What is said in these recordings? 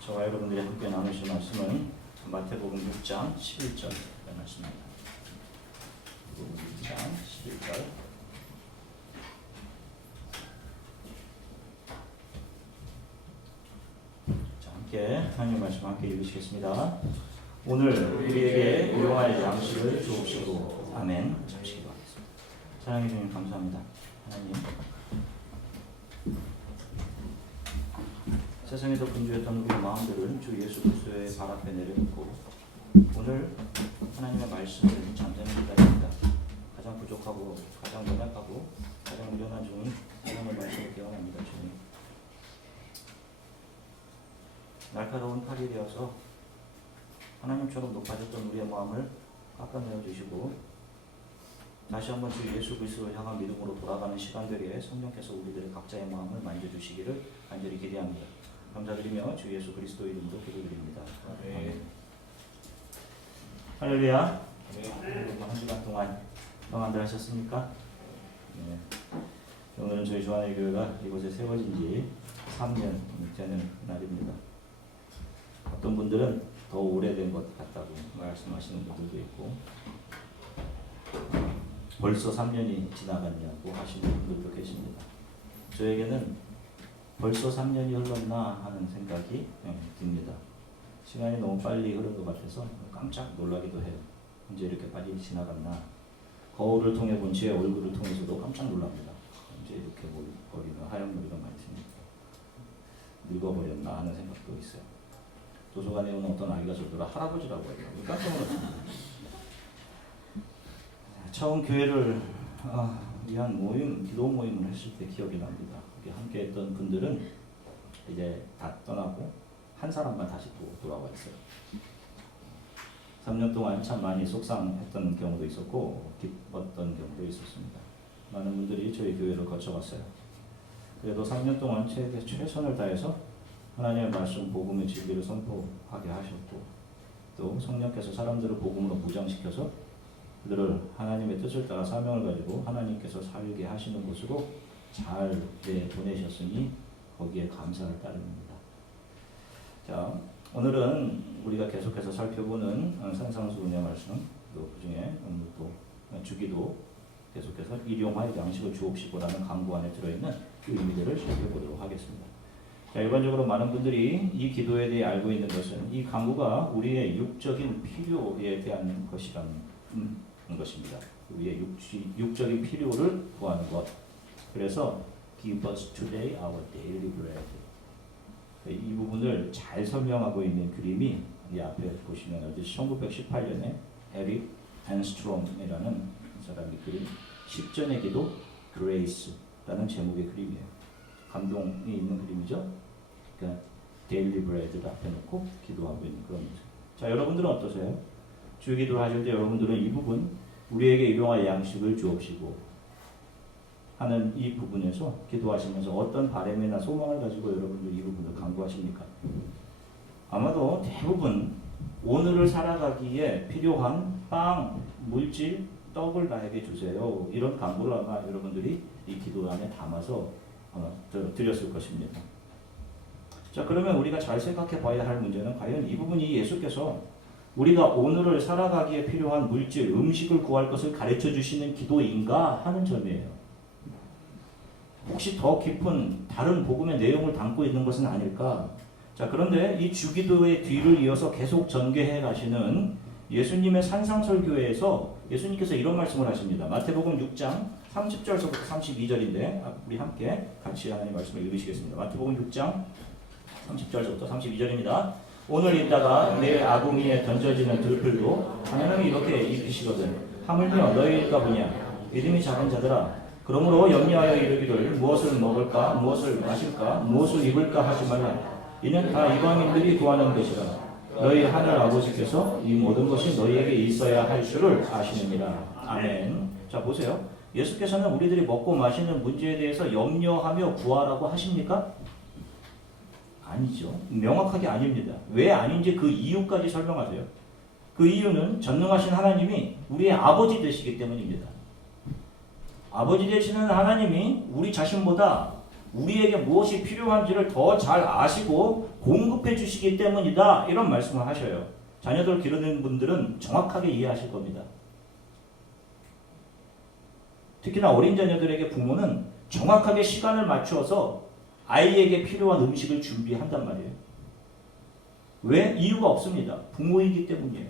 저와 여러분들이 함께 나누실 말씀은 마태복음 6장 11절 말씀입니다. 6장 11절. 자, 함께 하나님 말씀 함께 읽으시겠습니다. 오늘 우리에게 일용할 양식을 주옵시고. 아멘. 잠시 기도하겠습니다. 사랑해 주님 감사합니다. 하나님, 세상에서 분주했던 우리의 마음들을 주 예수 그리스도의 발 앞에 내려놓고 오늘 하나님의 말씀을 잠잠히 기다립니다. 가장 부족하고 가장 연약하고 가장 미련한 종이 하나님의 말씀을 깨어납니다. 주님, 날카로운 칼이 되어서 하나님처럼 높아졌던 우리의 마음을 깎아내어 주시고 다시 한번 주 예수 그리스도를 향한 믿음으로 돌아가는 시간들에 성령께서 우리들의 각자의 마음을 만져주시기를 간절히 기대합니다. 감사드리며 주 예수 그리스도 이름으로 기도드립니다. 아멘. 할렐루야. 한 주간 동안 평안들 하셨습니까? 네. 오늘은 저희 조한의 교회가 이곳에 세워진 지 3년 되는 날입니다. 어떤 분들은 더 오래된 것 같다고 말씀하시는 분들도 있고 벌써 3년이 지나갔냐고 하시는 분들도 계십니다. 저에게는 벌써 3년이 흘렀나 하는 생각이 듭니다. 시간이 너무 빨리 흐른 것 같아서 깜짝 놀라기도 해요. 언제 이렇게 빨리 지나갔나. 거울을 통해 본 제 얼굴을 통해서도 깜짝 놀랍니다. 언제 이렇게 머리가 하얀 머리가 많이 생겼다. 늙어버렸나 하는 생각도 있어요. 도서관에 오는 어떤 아이가 저더러 할아버지라고 해요. 깜짝 놀랐습니다. 처음 교회를 위한 모임, 기도 모임을 했을 때 기억이 납니다. 함께 했던 분들은 이제 다 떠나고 한 사람만 다시 또 돌아와 있어요. 3년 동안 참 많이 속상했던 경우도 있었고 기뻤던 경우도 있었습니다. 많은 분들이 저희 교회를 거쳐갔어요. 그래도 3년 동안 최선을 다해서 하나님의 말씀, 복음의 진리를 선포하게 하셨고 또 성령께서 사람들을 복음으로 무장시켜서 그들을 하나님의 뜻을 따라 사명을 가지고 하나님께서 살게 하시는 곳으로 잘 보내셨으니 거기에 감사를 따릅니다. 자, 오늘은 우리가 계속해서 살펴보는 산상수훈의 말씀, 또 그중에 또 주기도 계속해서 일용할 양식을 주옵시고라는 강구 안에 들어있는 그 의미들을 살펴보도록 하겠습니다. 자, 일반적으로 많은 분들이 이 기도에 대해 알고 있는 것은 이 강구가 우리의 육적인 필요에 대한 것이라는 것입니다. 우리의 육적인 필요를 구하는 것. 그래서 Give us today our daily bread. 이 부분을 잘 설명하고 있는 그림이 이 앞에 보시면 어디 1918년에 에릭 앤스트롬이라는 사람이 그린 십전의 기도 Grace라는 제목의 그림이에요. 감동이 있는 그림이죠. 그러니까 데일리 브레드를 앞에 놓고 기도하고 있는 그런 거죠. 자, 여러분들은 어떠세요? 주기도를 하실 때 여러분들은 이 부분 우리에게 일용할 양식을 주옵시고 하는 이 부분에서 기도하시면서 어떤 바람이나 소망을 가지고 여러분들 이 부분을 간구하십니까? 아마도 대부분 오늘을 살아가기에 필요한 빵, 물질, 떡을 나에게 주세요. 이런 간구를 아마 여러분들이 이 기도 안에 담아서 드렸을 것입니다. 자, 그러면 우리가 잘 생각해 봐야 할 문제는 과연 이 부분이 예수께서 우리가 오늘을 살아가기에 필요한 물질, 음식을 구할 것을 가르쳐 주시는 기도인가 하는 점이에요. 혹시 더 깊은 다른 복음의 내용을 담고 있는 것은 아닐까? 자, 그런데 이 주기도의 뒤를 이어서 계속 전개해 가시는 예수님의 산상설교회에서 예수님께서 이런 말씀을 하십니다. 마태복음 6장 30절부터 32절인데 우리 함께 같이 하나님 말씀을 읽으시겠습니다. 마태복음 6장 30절부터 32절입니다. 오늘 있다가 내일 아궁이에 던져지는 들풀도 하나님이 이렇게 입히시거든. 하물며 너희일까 보냐. 믿음이 작은 자들아. 그러므로 염려하여 이르기를 무엇을 먹을까, 무엇을 마실까, 무엇을 입을까 하지 말라. 이는 다 이방인들이 구하는 것이라. 너희 하늘 아버지께서 이 모든 것이 너희에게 있어야 할 줄을 아시느니라. 아멘. 자, 보세요. 예수께서는 우리들이 먹고 마시는 문제에 대해서 염려하며 구하라고 하십니까? 아니죠. 명확하게 아닙니다. 왜 아닌지 그 이유까지 설명하세요. 그 이유는 전능하신 하나님이 우리의 아버지 되시기 때문입니다. 아버지 되시는 하나님이 우리 자신보다 우리에게 무엇이 필요한지를 더 잘 아시고 공급해 주시기 때문이다. 이런 말씀을 하셔요. 자녀들 기르는 분들은 정확하게 이해하실 겁니다. 특히나 어린 자녀들에게 부모는 정확하게 시간을 맞추어서 아이에게 필요한 음식을 준비한단 말이에요. 왜? 이유가 없습니다. 부모이기 때문이에요.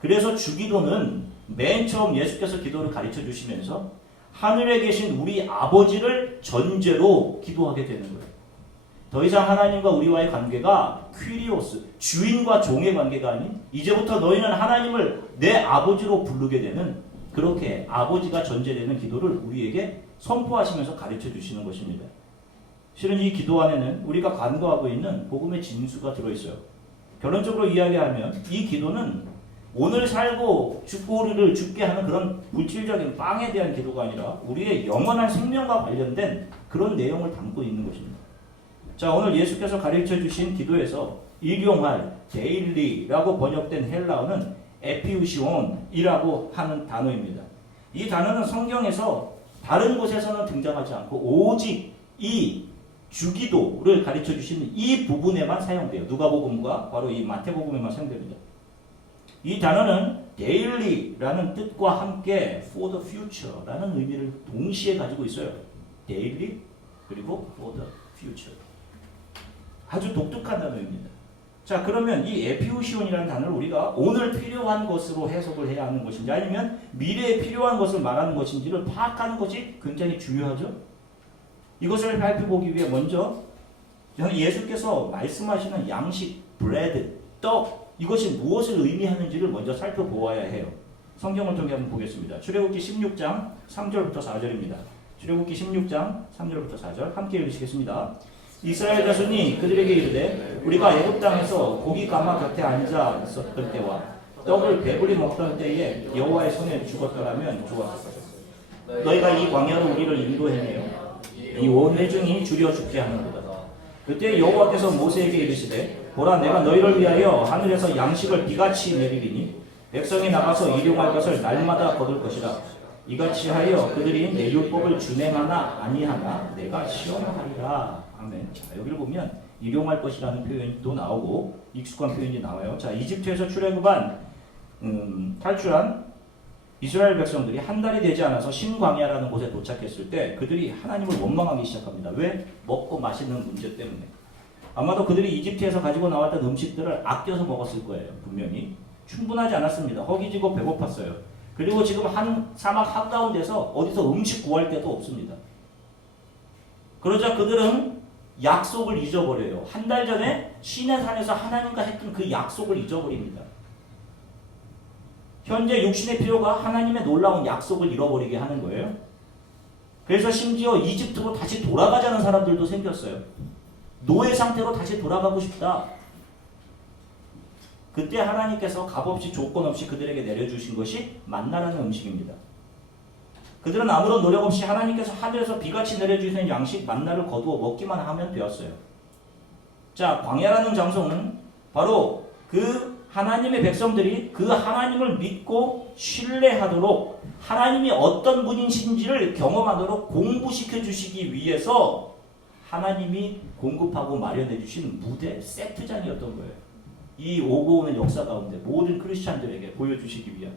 그래서 주기도는 맨 처음 예수께서 기도를 가르쳐 주시면서 하늘에 계신 우리 아버지를 전제로 기도하게 되는 거예요. 더 이상 하나님과 우리와의 관계가 퀴리오스, 주인과 종의 관계가 아닌 이제부터 너희는 하나님을 내 아버지로 부르게 되는 그렇게 아버지가 전제되는 기도를 우리에게 선포하시면서 가르쳐 주시는 것입니다. 실은 이 기도 안에는 우리가 간구하고 있는 복음의 진수가 들어있어요. 결론적으로 이야기하면 이 기도는 오늘 살고 죽고를 죽게 하는 그런 물질적인 빵에 대한 기도가 아니라 우리의 영원한 생명과 관련된 그런 내용을 담고 있는 것입니다. 자, 오늘 예수께서 가르쳐 주신 기도에서 일용할, 데일리라고 번역된 헬라어는 에피우시온이라고 하는 단어입니다. 이 단어는 성경에서 다른 곳에서는 등장하지 않고 오직 이 주기도를 가르쳐 주시는 이 부분에만 사용돼요. 누가복음과 바로 이 마태복음에만 사용됩니다. 이 단어는 daily라는 뜻과 함께 for the future라는 의미를 동시에 가지고 있어요. daily 그리고 for the future. 아주 독특한 단어입니다. 자, 그러면 이 에피우시온이라는 단어를 우리가 오늘 필요한 것으로 해석을 해야 하는 것인지 아니면 미래에 필요한 것을 말하는 것인지를 파악하는 것이 굉장히 중요하죠. 이것을 살펴보기 위해 먼저 저는 예수께서 말씀하시는 양식, 브레드, 떡 이것이 무엇을 의미하는지를 먼저 살펴보아야 해요. 성경을 통해 한번 보겠습니다. 출애굽기 16장 3절부터 4절입니다. 출애굽기 16장 3절부터 4절 함께 읽으시겠습니다. 이스라엘 자손이 그들에게 이르되 우리가 애굽 땅에서 고기 가마 곁에 앉아 있었던 때와 떡을 배불리 먹던 때에 여호와의 손에 죽었더라면 좋았을 것이다. 너희가 이 광야로 우리를 인도했네요. 이 온 회중이 줄여 죽게 하는도다. 그때 여호와께서 모세에게 이르시되 보라 내가 너희를 위하여 하늘에서 양식을 비같이 내리리니 백성이 나가서 일용할 것을 날마다 거둘 것이라. 이같이 하여 그들이 내 율법을 준행하나 아니하나 내가 시험하리라. 아멘. 자, 여기를 보면 일용할 것이라는 표현도 나오고 익숙한 표현이 나와요. 자, 이집트에서 출애굽한 탈출한 이스라엘 백성들이 한 달이 되지 않아서 신광야라는 곳에 도착했을 때 그들이 하나님을 원망하기 시작합니다. 왜? 먹고 마시는 문제 때문에. 아마도 그들이 이집트에서 가지고 나왔던 음식들을 아껴서 먹었을 거예요. 분명히. 충분하지 않았습니다. 허기지고 배고팠어요. 그리고 지금 한 사막 한가운데서 어디서 음식 구할 데도 없습니다. 그러자 그들은 약속을 잊어버려요. 한 달 전에 시내산에서 하나님과 했던 그 약속을 잊어버립니다. 현재 육신의 필요가 하나님의 놀라운 약속을 잃어버리게 하는 거예요. 그래서 심지어 이집트로 다시 돌아가자는 사람들도 생겼어요. 노예 상태로 다시 돌아가고 싶다. 그때 하나님께서 값없이 조건 없이 그들에게 내려주신 것이 만나라는 음식입니다. 그들은 아무런 노력 없이 하나님께서 하늘에서 비같이 내려주시는 양식 만나를 거두어 먹기만 하면 되었어요. 자, 광야라는 장소는 바로 그 하나님의 백성들이 그 하나님을 믿고 신뢰하도록 하나님이 어떤 분이신지를 경험하도록 공부시켜 주시기 위해서 하나님이 공급하고 마련해 주신 무대, 세트장이었던 거예요. 이 오고 오는 역사 가운데 모든 크리스찬들에게 보여주시기 위한.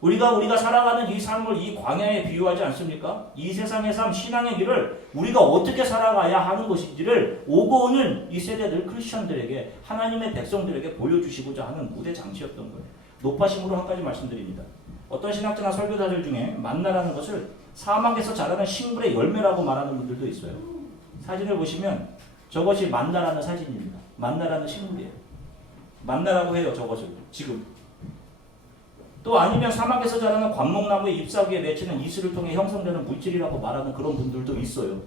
우리가 살아가는 이 삶을 이 광야에 비유하지 않습니까? 이 세상의 삶, 신앙의 길을 우리가 어떻게 살아가야 하는 것인지를 오고 오는 이 세대들 크리스천들에게 하나님의 백성들에게 보여주시고자 하는 무대 장치였던 거예요. 높아심으로 한 가지 말씀드립니다. 어떤 신학자나 설교자들 중에 만나라는 것을 사막에서 자라는 식물의 열매라고 말하는 분들도 있어요. 사진을 보시면 저것이 만나라는 사진입니다. 만나라는 식물이에요. 만나라고 해요, 저것을. 지금. 또 아니면 사막에서 자라는 관목나무의 잎사귀에 맺히는 이슬을 통해 형성되는 물질이라고 말하는 그런 분들도 있어요.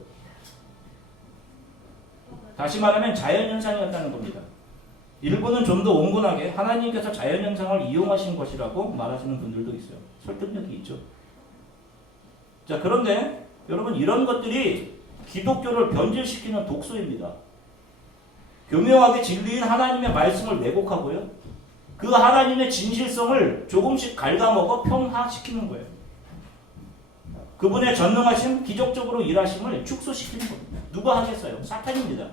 다시 말하면 자연현상이었다는 겁니다. 일부는 좀 더 온건하게 하나님께서 자연현상을 이용하신 것이라고 말하시는 분들도 있어요. 설득력이 있죠. 자, 그런데 여러분 이런 것들이 기독교를 변질시키는 독소입니다. 교묘하게 진리인 하나님의 말씀을 왜곡하고요. 그 하나님의 진실성을 조금씩 갉아먹어 평화시키는 거예요. 그분의 전능하심, 기적적으로 일하심을 축소시키는 겁니다. 누가 하겠어요? 사탄입니다.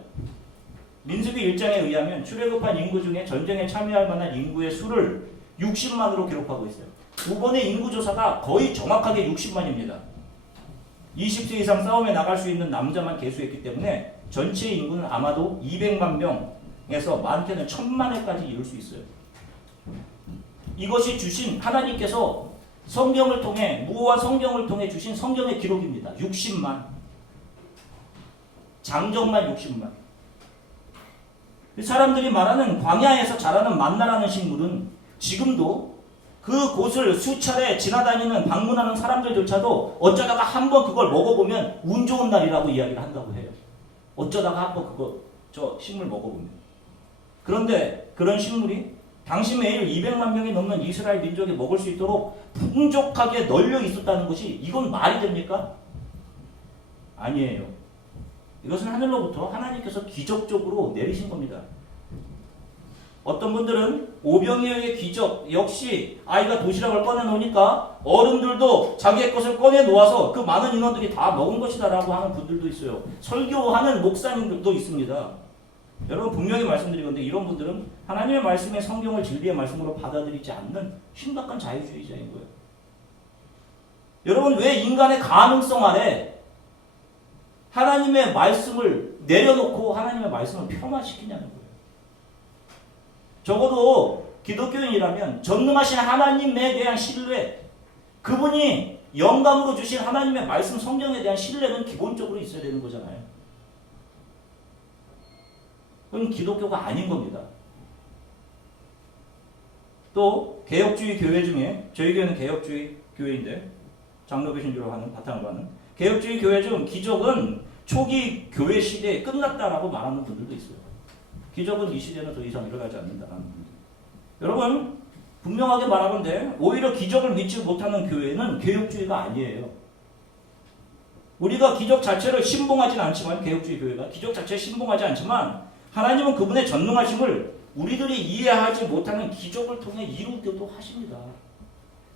민수기 1장에 의하면 출애굽한 인구 중에 전쟁에 참여할 만한 인구의 수를 60만으로 기록하고 있어요. 이번의 인구조사가 거의 정확하게 60만입니다. 20세 이상 싸움에 나갈 수 있는 남자만 계수했기 때문에 전체 인구는 아마도 200만 명에서 많게는 1000만에까지 이룰 수 있어요. 이것이 주신 하나님께서 성경을 통해, 무호와 성경을 통해 주신 성경의 기록입니다. 60만. 장정만 60만. 사람들이 말하는 광야에서 자라는 만나라는 식물은 지금도 그 곳을 수차례 지나다니는 방문하는 사람들조차도 어쩌다가 한번 그걸 먹어보면 운 좋은 날이라고 이야기를 한다고 해요. 어쩌다가 한번 저 식물 먹어보면. 그런데 그런 식물이 당시 매일 200만 명이 넘는 이스라엘 민족이 먹을 수 있도록 풍족하게 널려 있었다는 것이 이건 말이 됩니까? 아니에요. 이것은 하늘로부터 하나님께서 기적적으로 내리신 겁니다. 어떤 분들은 오병이어의 기적 역시 아이가 도시락을 꺼내놓으니까 어른들도 자기의 것을 꺼내놓아서 그 많은 인원들이 다 먹은 것이다 라고 하는 분들도 있어요. 설교하는 목사님들도 있습니다. 여러분 분명히 말씀드리건데 이런 분들은 하나님의 말씀의 성경을 진리의 말씀으로 받아들이지 않는 심각한 자유주의자인 거예요. 여러분 왜 인간의 가능성 아래 하나님의 말씀을 내려놓고 하나님의 말씀을 폄하시키냐는 거예요. 적어도 기독교인이라면 전능하신 하나님에 대한 신뢰, 그분이 영감으로 주신 하나님의 말씀 성경에 대한 신뢰는 기본적으로 있어야 되는 거잖아요. 그건 기독교가 아닌 겁니다. 또 개혁주의 교회 중에 저희 교회는 개혁주의 교회인데 장로교신주로 하는 바탕으로 하는 개혁주의 교회 중 기적은 초기 교회 시대에 끝났다라고 말하는 분들도 있어요. 기적은 이 시대는 더 이상 일어나지 않는다는 분들. 여러분 분명하게 말하면 돼. 오히려 기적을 믿지 못하는 교회는 개혁주의가 아니에요. 우리가 기적 자체를 신봉하진 않지만 개혁주의 교회가 기적 자체를 신봉하지 않지만 하나님은 그분의 전능하심을 우리들이 이해하지 못하는 기적을 통해 이루기도 하십니다.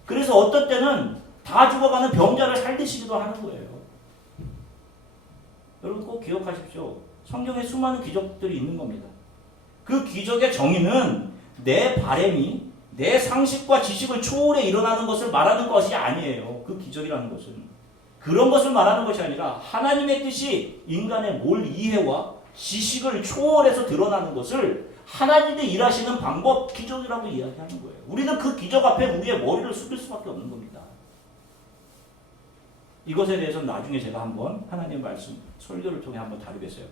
그래서 어떤 때는 다 죽어가는 병자를 살리시기도 하는 거예요. 여러분 꼭 기억하십시오. 성경에 수많은 기적들이 있는 겁니다. 그 기적의 정의는 내 바램이 내 상식과 지식을 초월해 일어나는 것을 말하는 것이 아니에요. 그 기적이라는 것은. 그런 것을 말하는 것이 아니라 하나님의 뜻이 인간의 몰 이해와 지식을 초월해서 드러나는 것을 하나님이 일하시는 방법, 기적이라고 이야기하는 거예요. 우리는 그 기적 앞에 우리의 머리를 숙일 수밖에 없는 겁니다. 이것에 대해서는 나중에 제가 한번 하나님의 말씀, 설교를 통해 한번 다루겠어요.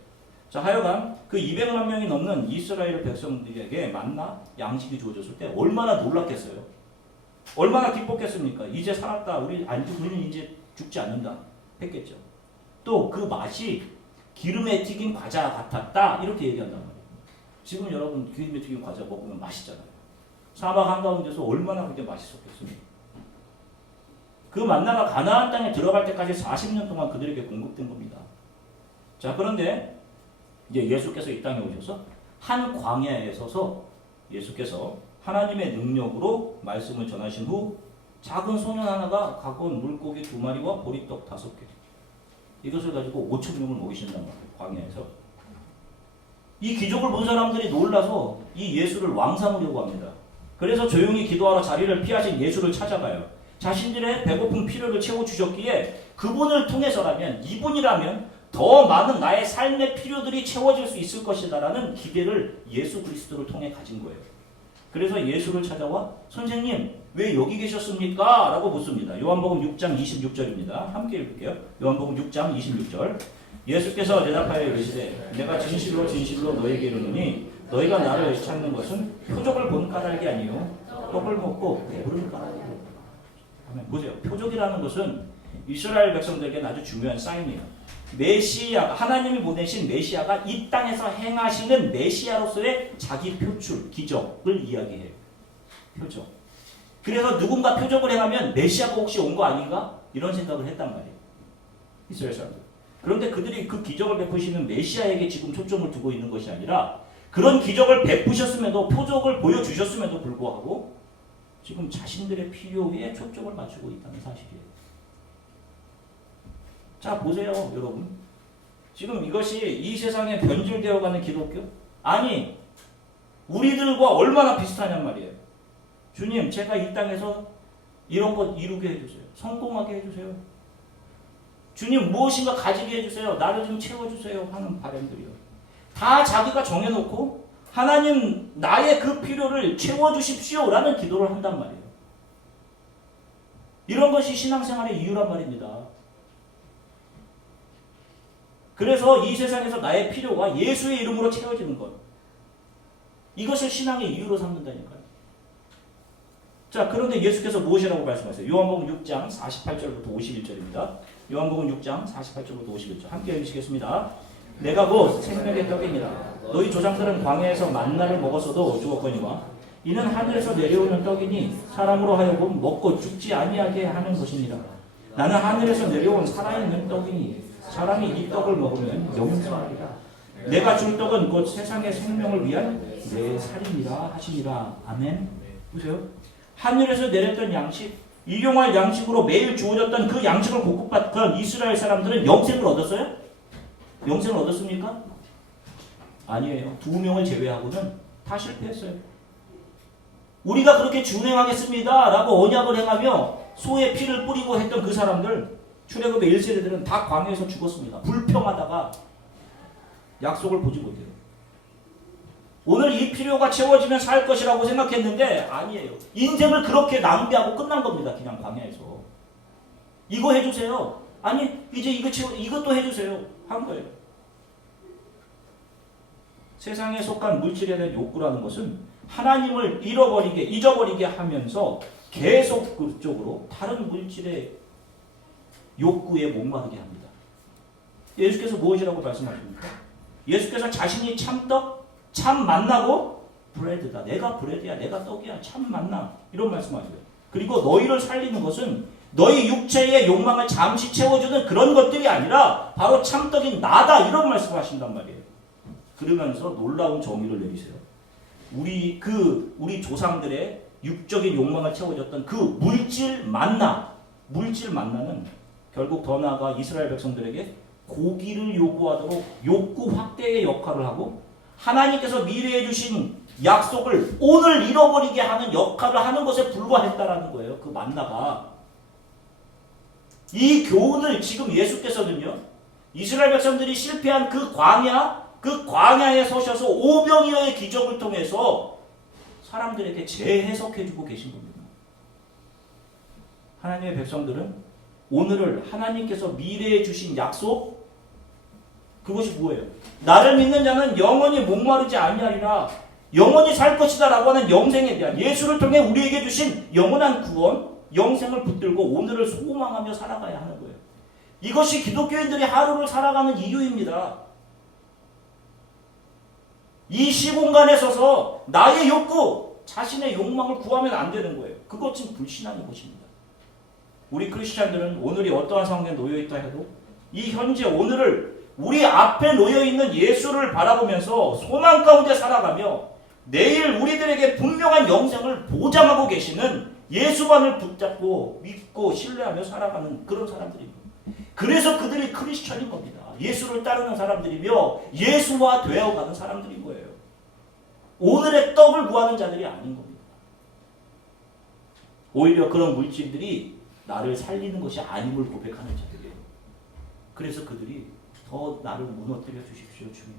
자, 하여간 그 200만 명이 넘는 이스라엘 백성들에게 만나 양식이 주어졌을 때 얼마나 놀랐겠어요. 얼마나 기뻤겠습니까? 이제 살았다. 우리는 이제 죽지 않는다. 했겠죠. 또 그 맛이 기름에 튀긴 과자 같았다. 이렇게 얘기한단 말이에요. 지금 여러분 기름에 튀긴 과자 먹으면 맛있잖아요. 사막 한가운데서 얼마나 그게 맛있었겠습니까? 그 만나가 가나안 땅에 들어갈 때까지 40년 동안 그들에게 공급된 겁니다. 자, 그런데 이제 예수께서 이 땅에 오셔서 한 광야에 서서 예수께서 하나님의 능력으로 말씀을 전하신 후 작은 소년 하나가 갖고 온 물고기 2마리와 보리떡 5개 이것을 가지고 5,000명을 먹이신단 말이에요. 광야에서. 이 기적을 본 사람들이 놀라서 이 예수를 왕삼으려고 합니다. 그래서 조용히 기도하러 자리를 피하신 예수를 찾아가요. 자신들의 배고픈 필요를 채워주셨기에 그분을 통해서라면, 이분이라면 더 많은 나의 삶의 필요들이 채워질 수 있을 것이다라는 기대를 예수 그리스도를 통해 가진 거예요. 그래서 예수를 찾아와 선생님 왜 여기 계셨습니까? 라고 묻습니다. 요한복음 6장 26절입니다. 함께 읽을게요. 요한복음 6장 26절. 예수께서 대답하여 이르시되 내가 진실로 진실로 너에게 이르노니 너희가 나를 찾는 것은 표적을 본 까닭이 아니요 떡을 먹고 배부른 까닭이라. 보세요. 표적이라는 것은 이스라엘 백성들에게 아주 중요한 사인이에요. 메시아가, 하나님이 보내신 메시아가 이 땅에서 행하시는 메시아로서의 자기 표출, 기적을 이야기해요. 표적. 그래서 누군가 표적을 행하면 메시아가 혹시 온 거 아닌가? 이런 생각을 했단 말이에요. 이스라엘 사람들. 그런데 그들이 그 기적을 베푸시는 메시아에게 지금 초점을 두고 있는 것이 아니라 그런 기적을 베푸셨음에도, 표적을 보여주셨음에도 불구하고 지금 자신들의 필요에 초점을 맞추고 있다는 사실이에요. 자, 보세요, 여러분. 지금 이것이 이 세상에 변질되어가는 기독교? 아니, 우리들과 얼마나 비슷하냔 말이에요. 주님, 제가 이 땅에서 이런 것 이루게 해주세요. 성공하게 해주세요. 주님, 무엇인가 가지게 해주세요. 나를 좀 채워주세요 하는 바람들이요. 다 자기가 정해놓고 하나님 나의 그 필요를 채워주십시오 라는 기도를 한단 말이에요. 이런 것이 신앙생활의 이유란 말입니다. 그래서 이 세상에서 나의 필요가 예수의 이름으로 채워지는 것. 이것을 신앙의 이유로 삼는다니까요. 자, 그런데 예수께서 무엇이라고 말씀하세요? 요한복음 6장 48절부터 51절입니다. 요한복음 6장 48절부터 51절 함께 읽으시겠습니다. 내가 곧 생명의 떡이니라. 너희 조상들은 광야에서 만나를 먹었어도 죽었거니와 이는 하늘에서 내려오는 떡이니 사람으로 하여금 먹고 죽지 아니하게 하는 것이니라. 나는 하늘에서 내려온 살아있는 떡이니 사람이 이 떡을 먹으면 영생하리라. 내가 줄 떡은 곧 세상의 생명을 위한 내 살이니라 하시니라. 아멘. 보세요. 하늘에서 내렸던 양식, 일용할 양식으로 매일 주어졌던 그 양식을 공급받던 이스라엘 사람들은 영생을 얻었어요? 영생을 얻었습니까? 아니에요. 2명을 제외하고는 다 실패했어요. 우리가 그렇게 준행하겠습니다 라고 언약을 행하며 소의 피를 뿌리고 했던 그 사람들, 출애굽의 1세대들은 다 광야에서 죽었습니다. 불평하다가 약속을 보지 못해요. 오늘 이 필요가 채워지면 살 것이라고 생각했는데 아니에요. 인생을 그렇게 낭비하고 끝난 겁니다. 그냥 광야에서. 이거 해주세요. 아니 이제 이것도 해주세요. 한 거예요. 세상에 속한 물질에 대한 욕구라는 것은 하나님을 잊어버리게 하면서 계속적으로 다른 물질의 욕구에 목마르게 합니다. 예수께서 무엇이라고 말씀하십니까? 예수께서 자신이 참떡, 참 만나고 브레드다. 내가 브레드야, 내가 떡이야, 참 만나. 이런 말씀하세요. 그리고 너희를 살리는 것은 너희 육체의 욕망을 잠시 채워주는 그런 것들이 아니라 바로 참떡인 나다. 이런 말씀하신단 말이에요. 그러면서 놀라운 정의를 내리세요. 우리 조상들의 육적인 욕망을 채워줬던 그 물질 만나는 결국 더 나아가 이스라엘 백성들에게 고기를 요구하도록 욕구 확대의 역할을 하고 하나님께서 미래에 주신 약속을 오늘 잃어버리게 하는 역할을 하는 것에 불과했다라는 거예요. 그 만나가. 이 교훈을 지금 예수께서는요. 이스라엘 백성들이 실패한 그 광야에 서셔서 오병이어의 기적을 통해서 사람들에게 재해석해주고 계신 겁니다. 하나님의 백성들은 오늘을 하나님께서 미래에 주신 약속, 그것이 뭐예요? 나를 믿는 자는 영원히 목마르지 아니하리라. 영원히 살 것이다 라고 하는 영생에 대한 예수를 통해 우리에게 주신 영원한 구원, 영생을 붙들고 오늘을 소망하며 살아가야 하는 거예요. 이것이 기독교인들이 하루를 살아가는 이유입니다. 이 시공간에 서서 나의 욕구, 자신의 욕망을 구하면 안 되는 거예요. 그것은 불신앙의 것입니다. 우리 크리스찬들은 오늘이 어떠한 상황에 놓여있다 해도 이 현재 오늘을 우리 앞에 놓여있는 예수를 바라보면서 소망 가운데 살아가며 내일 우리들에게 분명한 영생을 보장하고 계시는 예수만을 붙잡고 믿고 신뢰하며 살아가는 그런 사람들입니다. 그래서 그들이 크리스찬인 겁니다. 예수를 따르는 사람들이며 예수와 되어가는 사람들인 거예요. 오늘의 떡을 구하는 자들이 아닌 겁니다. 오히려 그런 물질들이 나를 살리는 것이 아님을 고백하는 자들이에요. 그래서 그들이 더 나를 무너뜨려 주십시오, 주님.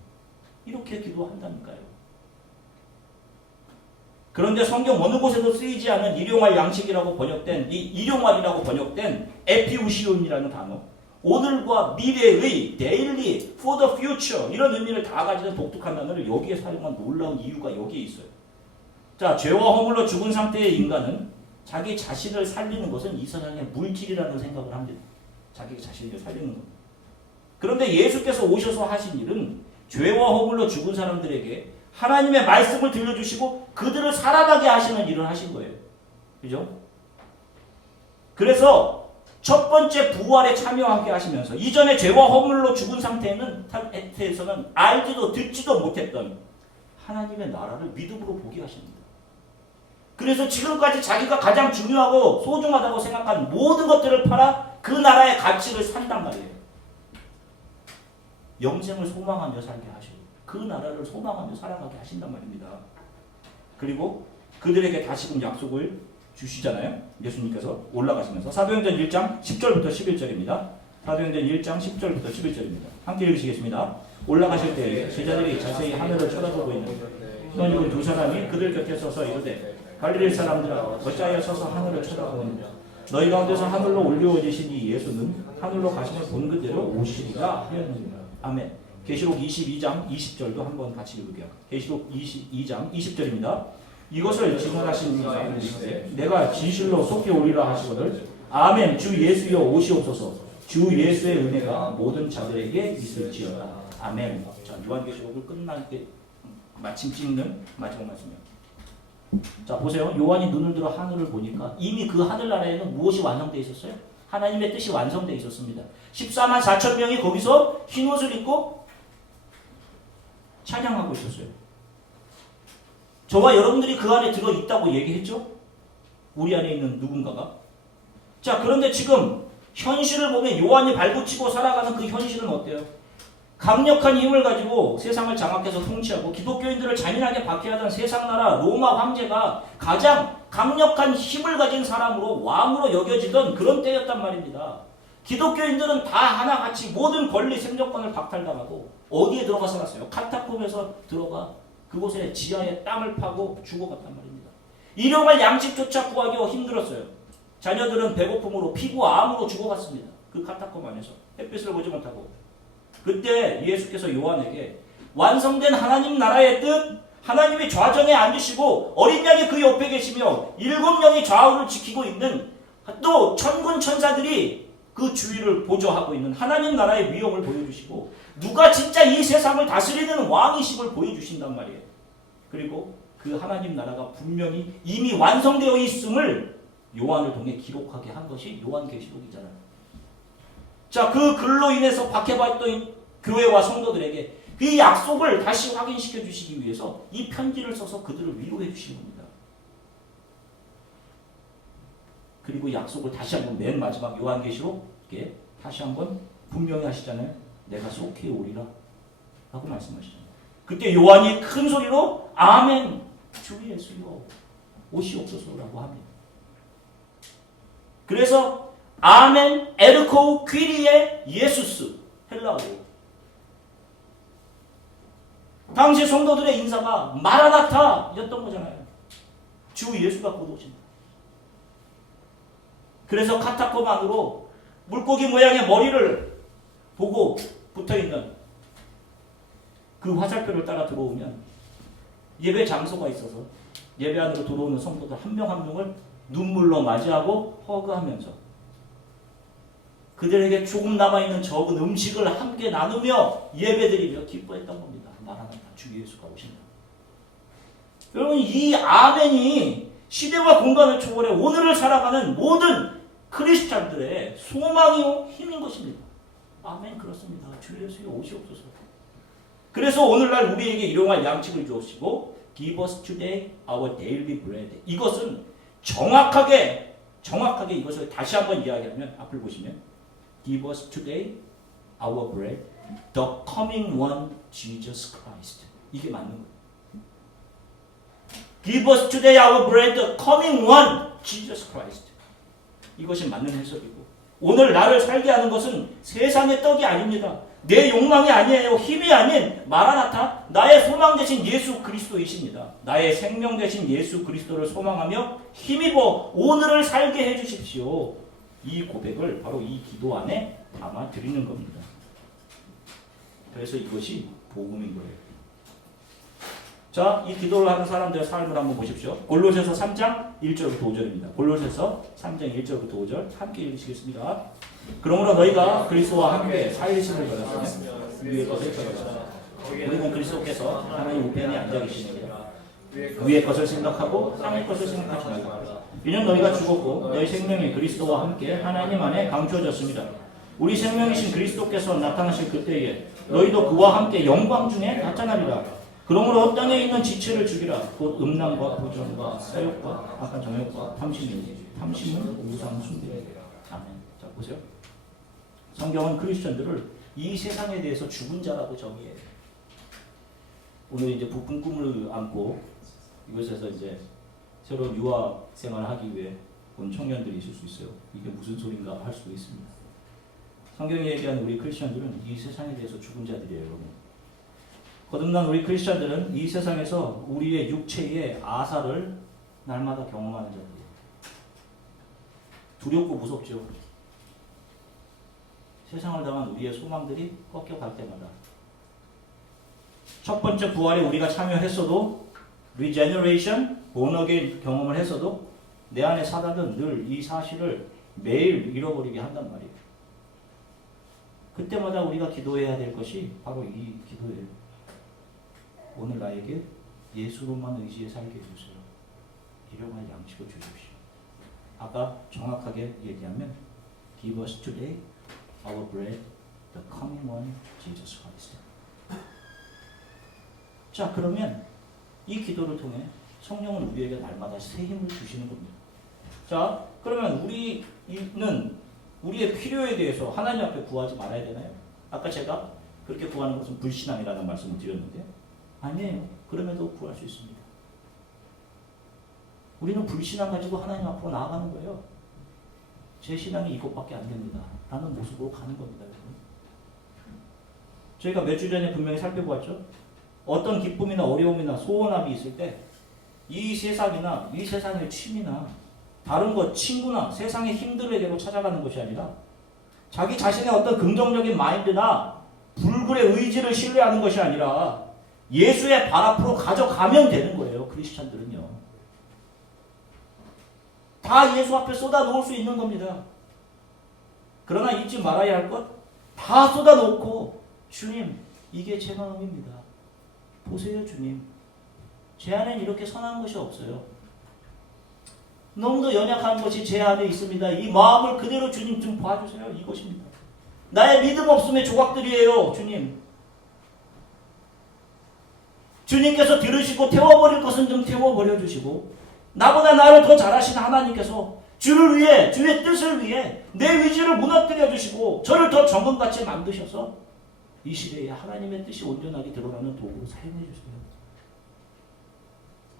이렇게 기도한다니까요. 그런데 성경 어느 곳에도 쓰이지 않은 일용할 양식이라고 번역된 이 일용할이라고 번역된 에피우시온이라는 단어, 오늘과 미래의 daily, for the future 이런 의미를 다 가지는 독특한 단어를 여기에 사용한 놀라운 이유가 여기에 있어요. 자, 죄와 허물로 죽은 상태의 인간은 자기 자신을 살리는 것은 이 세상의 물질이라는 생각을 합니다. 자기 자신을 살리는 겁니다. 그런데 예수께서 오셔서 하신 일은 죄와 허물로 죽은 사람들에게 하나님의 말씀을 들려주시고 그들을 살아나게 하시는 일을 하신 거예요. 그죠? 그래서 첫 번째 부활에 참여하게 하시면서 이전에 죄와 허물로 죽은 상태에서는 알지도 듣지도 못했던 하나님의 나라를 믿음으로 보게 하십니다. 그래서 지금까지 자기가 가장 중요하고 소중하다고 생각한 모든 것들을 팔아 그 나라의 가치를 산단 말이에요. 영생을 소망하며 살게 하시고 그 나라를 소망하며 살아가게 하신단 말입니다. 그리고 그들에게 다시금 약속을 주시잖아요. 예수님께서 올라가시면서 사도행전 1장 10절부터 11절입니다. 사도행전 1장 10절부터 11절입니다. 함께 읽으시겠습니다. 올라가실 때 제자들이 자세히 하늘을 쳐다보고 있는 시몬 두 사람이 그들 곁에 서서 이르되 갈릴리 사람들아 어찌하여 서서 하늘을 쳐다보느냐 너희 가운데서 하늘로 올려오시니 이 예수는 하늘로 가심을 본 그대로 오시리라 하였느니라. 아멘. 계시록 22장 20절도 한번 같이 읽을게요. 계시록 22장 20절입니다. 이것을 증언하신 이가 이르시되 내가 진실로 속히 오리라 하시거늘 아멘. 주 예수여 오시옵소서. 주 예수의 은혜가 모든 자들에게 있을지어다. 아멘. 자, 요한계시록을 끝나게 마침 찍는 마지막 말씀이에요. 자, 보세요. 요한이 눈을 들어 하늘을 보니까 이미 그 하늘나라에는 무엇이 완성되어 있었어요? 하나님의 뜻이 완성되어 있었습니다. 14만 4천 명이 거기서 흰 옷을 입고 찬양하고 있었어요. 저와 여러분들이 그 안에 들어있다고 얘기했죠? 우리 안에 있는 누군가가. 자, 그런데 지금 현실을 보면 요한이 발붙이고 살아가는 그 현실은 어때요? 강력한 힘을 가지고 세상을 장악해서 통치하고 기독교인들을 잔인하게 박해하던 세상나라 로마 황제가 가장 강력한 힘을 가진 사람으로 왕으로 여겨지던 그런 때였단 말입니다. 기독교인들은 다 하나같이 모든 권리 생존권을 박탈당하고 어디에 들어가 살았어요? 카타콤에서 들어가 그곳에 지하에 땅을 파고 죽어갔단 말입니다. 일용할 양식조차 구하기 힘들었어요. 자녀들은 배고픔으로 피부암으로 죽어갔습니다. 그 카타콤 안에서 햇빛을 보지 못하고. 그때 예수께서 요한에게 완성된 하나님 나라의 뜻, 하나님이 좌정에 앉으시고 어린 양이 그 옆에 계시며 7명이 좌우를 지키고 있는 또 천군 천사들이 그 주위를 보조하고 있는 하나님 나라의 위엄을 보여주시고 누가 진짜 이 세상을 다스리는 왕이심을 보여주신단 말이에요. 그리고 그 하나님 나라가 분명히 이미 완성되어 있음을 요한을 통해 기록하게 한 것이 요한계시록이잖아요. 자, 그 글로 인해서 박해받던 교회와 성도들에게 그 약속을 다시 확인시켜 주시기 위해서 이 편지를 써서 그들을 위로해 주신 겁니다. 그리고 약속을 다시 한번 맨 마지막 요한계시록에 다시 한번 분명히 하시잖아요. 내가 속히 오리라 라고 말씀하시잖아요. 그때 요한이 큰 소리로 아멘 주 예수여 오시옵소서라고 합니다. 그래서 아멘 에르코 퀴리에 예수스 헬라어. 당시 성도들의 인사가 마라나타였던 거잖아요. 주 예수가 곧 오신다. 그래서 카타콤 안으로 물고기 모양의 머리를 보고 붙어있는 그 화살표를 따라 들어오면 예배 장소가 있어서 예배 안으로 들어오는 성도들 한 명 한 명을 눈물로 맞이하고 허그하면서 그들에게 조금 남아있는 적은 음식을 함께 나누며 예배드리며 기뻐했던 겁니다. 마라나타 주 예수가 오신다. 여러분 이 아멘이 시대와 공간을 초월해 오늘을 살아가는 모든 크리스찬들의 소망이요 힘인 것입니다. 아멘 그렇습니다. 주 예수여 오시옵소서. 그래서 오늘날 우리에게 일용할 양식을 주시고 Give us today our daily bread. 이것은 정확하게 이것을 다시 한번 이야기하면 앞을 보시면 Give us today our bread, the coming one, Jesus Christ. 이게 맞는 거예요. Give us today our bread, the coming one, Jesus Christ. 이것이 맞는 해석이고 오늘 나를 살게 하는 것은 세상의 떡이 아닙니다. 내 욕망이 아니에요. 힘이 아닌 마라나타, 나의 소망 되신 예수 그리스도이십니다. 나의 생명 되신 예수 그리스도를 소망하며 힘입어 오늘을 살게 해주십시오. 이 고백을 바로 이 기도 안에 담아 드리는 겁니다. 그래서 이것이 복음인 거예요. 자, 이 기도를 하는 사람들의 삶을 한번 보십시오. 골로새서 3장 1절부터 5절입니다. 골로새서 3장 1절부터 5절 함께 읽으시겠습니다. 그러므로 너희가 그리스도와 함께 살리심을 받았으면 위의 것을 찾아라. 우리는 그리스도께서 하나님 우편에 앉아 계시느니라. 위의 것을 생각하고 땅의 것을 생각하지 말라. 이는 너희가 죽었고 너희 생명이 그리스도와 함께 하나님 안에 감추어졌습니다. 우리 생명이신 그리스도께서 나타나실 그때에 너희도 그와 함께 영광 중에 나타나리라. 그러므로 땅에 있는 지체를 죽이라. 곧 음란과 부정과 사욕과 악한 정욕과 탐심은 우상 숭배니라. 아멘. 자 보세요. 성경은 크리스천들을 이 세상에 대해서 죽은 자라고 정의해요. 오늘 이제 부푼 꿈을 안고 이곳에서 이제 새로운 유학 생활을 하기 위해 온 청년들이 있을 수 있어요. 이게 무슨 소린가 할 수도 있습니다. 성경이 얘기하는 우리 크리스천들은 이 세상에 대해서 죽은 자들이에요, 여러분. 거듭난 우리 크리스천들은 이 세상에서 우리의 육체의 아사를 날마다 경험하는 자들이에요. 두렵고 무섭죠. 세상을 당한 우리의 소망들이 꺾여갈 때마다 첫 번째 부활에 우리가 참여했어도 regeneration, born again 경험을 했어도 내 안에 사단은 늘 이 사실을 매일 잃어버리게 한단 말이에요. 그때마다 우리가 기도해야 될 것이 바로 이 기도예요. 오늘 나에게 예수로만 의지해 살게 해주세요. 일용할 양식을 주십시오. 아까 정확하게 얘기하면 Give us today our bread, the coming one, Jesus Christ. 자, 그러면 이 기도를 통해 성령은 우리에게 날마다 새 힘을 주시는 겁니다. 자, 그러면 우리는 우리의 필요에 대해서 하나님 앞에 구하지 말아야 되나요? 아까 제가 그렇게 구하는 것은 불신앙이라는 말씀을 드렸는데 아니에요. 그럼에도 구할 수 있습니다. 우리는 불신앙 가지고 하나님 앞으로 나아가는 거예요. 제 신앙이 이것밖에 안 됩니다. 라는 모습으로 가는 겁니다. 여러분. 저희가 몇 주 전에 분명히 살펴보았죠. 어떤 기쁨이나 어려움이나 소원함이 있을 때 이 세상이나 이 세상의 취미나 다른 것, 친구나 세상의 힘들에게로 찾아가는 것이 아니라 자기 자신의 어떤 긍정적인 마인드나 불굴의 의지를 신뢰하는 것이 아니라 예수의 발 앞으로 가져가면 되는 거예요. 크리스찬들은요. 다 예수 앞에 쏟아놓을 수 있는 겁니다. 그러나 잊지 말아야 할 것 다 쏟아놓고 주님, 이게 제 마음입니다. 보세요, 주님. 제 안엔 이렇게 선한 것이 없어요. 너무도 연약한 것이 제 안에 있습니다. 이 마음을 그대로 주님 좀 봐주세요. 이것입니다. 나의 믿음 없음의 조각들이에요, 주님. 주님께서 들으시고 태워버릴 것은 좀 태워버려 주시고 나보다 나를 더 잘하신 하나님께서 주를 위해, 주의 뜻을 위해 내 의지를 무너뜨려 주시고 저를 더 정금같이 만드셔서 이 시대에 하나님의 뜻이 온전하게 드러나는 도구로 사용해 주세요.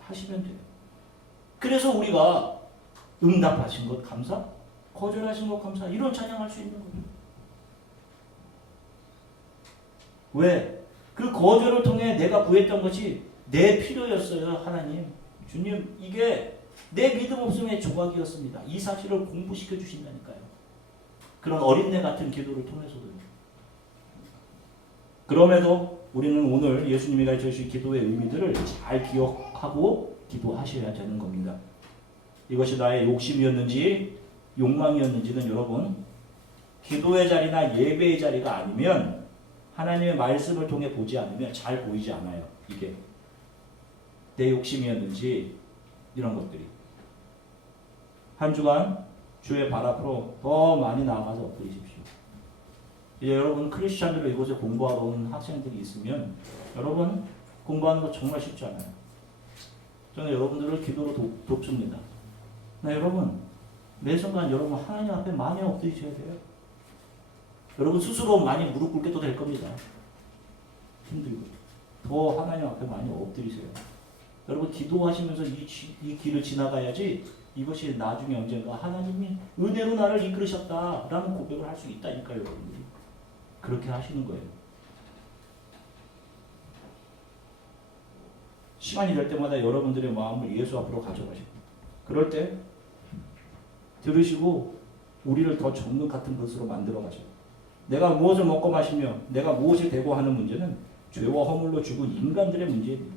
하시면 돼요. 그래서 우리가 응답하신 것 감사, 거절하신 것 감사, 이런 찬양할 수 있는 거예요. 왜? 그 거절을 통해 내가 구했던 것이 내 필요였어요. 하나님, 주님, 이게 내 믿음 없음의 조각이었습니다. 이 사실을 공부시켜 주신다니까요. 그런 어린애 같은 기도를 통해서도요. 그럼에도 우리는 오늘 예수님이 가르쳐주신 기도의 의미들을 잘 기억하고 기도하셔야 되는 겁니다. 이것이 나의 욕심이었는지 욕망이었는지는 여러분, 기도의 자리나 예배의 자리가 아니면 하나님의 말씀을 통해 보지 않으면 잘 보이지 않아요. 이게 내 욕심이었는지 이런 것들이. 한 주간 주의 발 앞으로 더 많이 나아가서 엎드리십시오. 이제 여러분 크리스찬들로 이곳에 공부하러 온 학생들이 있으면 여러분 공부하는 거 정말 쉽지 않아요. 저는 여러분들을 기도로 돕습니다. 여러분 매 순간 여러분 하나님 앞에 많이 엎드리셔야 돼요. 여러분 스스로 많이 무릎 꿇게도 될 겁니다. 힘들고 더 하나님 앞에 많이 엎드리세요. 여러분 기도하시면서 이 길을 지나가야지 이것이 나중에 언젠가 하나님이 은혜로 나를 이끌으셨다라는 고백을 할 수 있다니까요. 여러분들이 그렇게 하시는 거예요. 시간이 될 때마다 여러분들의 마음을 예수 앞으로 가져가시고 그럴 때 들으시고 우리를 더 정금 같은 것으로 만들어 가시고 내가 무엇을 먹고 마시며 내가 무엇이 되고 하는 문제는 죄와 허물로 죽은 인간들의 문제입니다.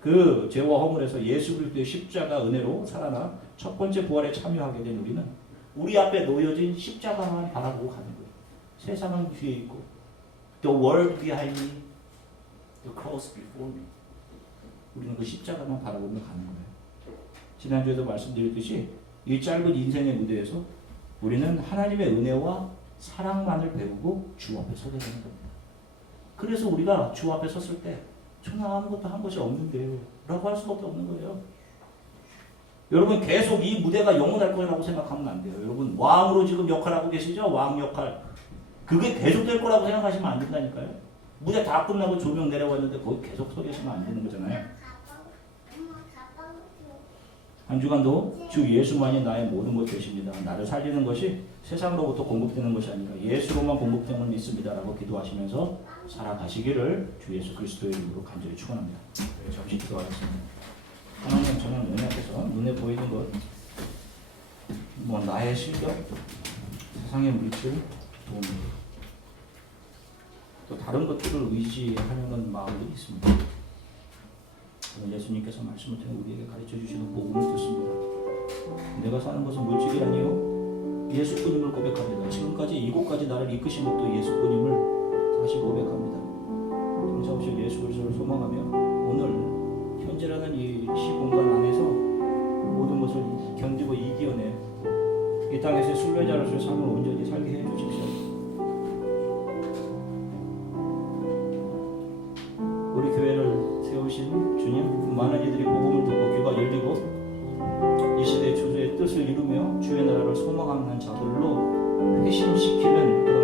그 죄와 허물에서 예수 그리스도의 십자가 은혜로 살아나 첫 번째 부활에 참여하게 된 우리는 우리 앞에 놓여진 십자가만 바라보고 가는 거예요. 세상은 뒤에 있고 The world behind me, the cross before me. 우리는 그 십자가만 바라보며 가는 거예요. 지난주에도 말씀드렸듯이 이 짧은 인생의 무대에서 우리는 하나님의 은혜와 사랑만을 배우고 주 앞에 서게 되는 겁니다. 그래서 우리가 주 앞에 섰을 때 저는 아무것도 한 것이 없는데요 라고 할 수밖에 없는 거예요. 여러분 계속 이 무대가 영원할 거라고 생각하면 안 돼요. 여러분 왕으로 지금 역할하고 계시죠? 왕 역할. 그게 계속될 거라고 생각하시면 안 된다니까요. 무대 다 끝나고 조명 내려왔는데 거기 계속 서 계시면 안 되는 거잖아요. 한 주간도 주 예수만이 나의 모든 것 되십니다. 나를 살리는 것이 세상으로부터 공급되는 것이 아니라 예수로만 공급됨을 믿습니다라고 기도하시면서 살아가시기를 주 예수 그리스도의 이름으로 간절히 축원합니다. 잠시 기도하겠습니다. 하나님, 저는 은혜 앞에서 눈에 보이는 것, 나의 실력, 세상의 물질, 돈, 또 다른 것들을 의지하려는 마음들이 있습니다. 예수님께서 말씀을 통해 우리에게 가르쳐 주시는 복음을 듣습니다. 내가 사는 것은 물질이 아니요 예수뿐임을 고백합니다. 지금까지 이곳까지 나를 이끄신 것도 예수뿐임을 다시 고백합니다. 동사오실 예수 그리스도를 소망하며 오늘 현재라는 이 시공간 안에서 모든 것을 견디고 이겨내 이 땅에서의 순례자로서의 삶을 온전히 살게 해 주십시오. 우리 교회를 세우신 주님, 많은 이들이 복음을 듣고 귀가 열리고 이 시대의 주의 뜻을 이루며 주의 나라를 소망하는 자들로 회심시키는 그런